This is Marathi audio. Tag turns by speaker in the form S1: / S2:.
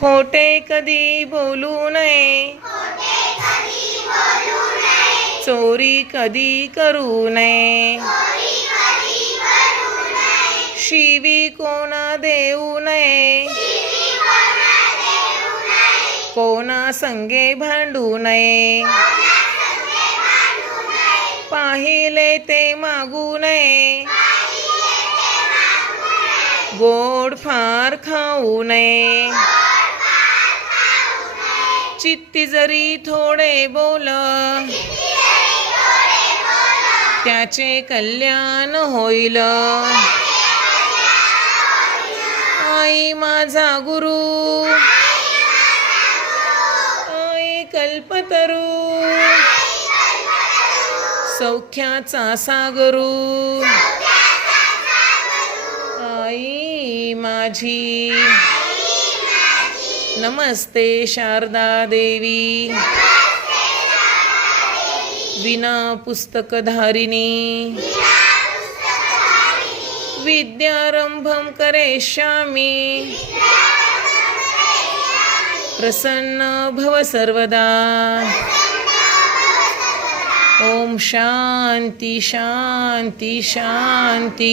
S1: खोटे कधी बोलू नये. चोरी कधी करू नये. शिवी कोणा देऊ नये. कोणा संगे भांडू नये. पाहिले ते मागू नये. गोड फार खाऊ नये. चित्ती जरी थोडे बोल. त्याचे कल्याण होईल. आई माझा गुरु. आई कल्पतरू. सौख्याचा सागरू. आई माझी. नमस्ते शारदा देवी। विना पुस्तकधारिणी। विद्यारंभम करिष्यामि। प्रसन्न भव सर्वदा। ॐ शान्ति शान्ति शान्ति